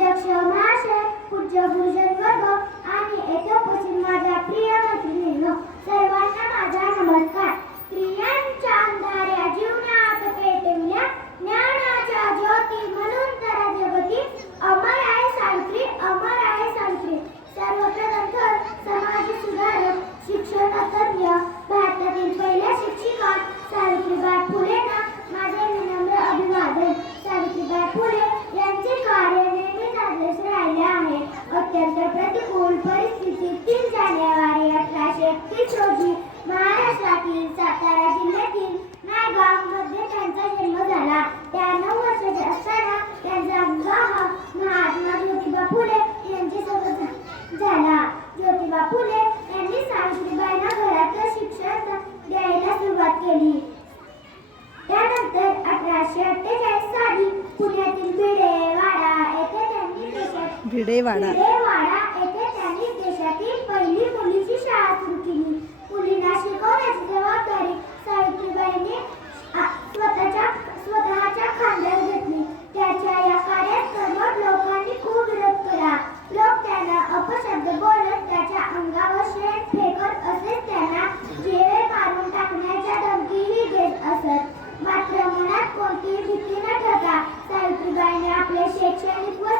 अध्यक्ष महाशय, पूज्य गुरुजन वर्ग आणि येथे उपस्थित माझ्या प्रिय मैत्रिणींनो, सर्वांना माझा नमस्कार. स्त्रियांच्या अंधाऱ्या जीवनात पेटविल्या ज्ञानाच्या ज्योती, म्हणून तर जगती अमर आहे सावित्री, अमर आहे सावित्री. सर्वप्रथम तर समाज सुधारक, शिक्षण तज्ञ, भारतातील पहिल्या शिक्षिका सावित्रीबाई फुलेंना माझे विनम्र अभिवादन. सावित्रीबाई फुले यांचे कार्य नेहमीच आदर्श राहिले आहे. अत्यंत प्रतिकूल परिस्थितीत 3 जानेवारी 1831 रोजी महाराष्ट्रातील सातारा जिल्ह्यातील नायगाव मध्ये त्यांचा जन्म झाला. त्या 9 वर्षाचे असताना त्यांचा विवाह महात्मा ज्योतिबा फुले यांच्यासोबत झाला. ज्योतिबा फुले यांनी सावित्रीबाईंना घरातच शिक्षण द्यायला सुरुवात केली. त्यानंतर 1848 साली पुण्यातील भिडेवाडा येथे त्यांनी देशातील पहिली मुलीची शाळा सुरू केली. मुलींना शिकवण्याची जबाबदारी सावित्रीबाईंनी स्वतःच्या खांद्यावर घेतली. त्याच्या या कार्यात सर्व लोकांनी खूप विरोध केला. लोक त्यांना अपशब्द बोलत त्याच्या अंगावर शेण फेकत असेच, त्यांना जेवे मारून टाकण्याच्या धमकीही देत असत. मात्र मनात कोणतीही भीती न ठेवता सावित्रीबाईंनी आपले शैक्षणिक व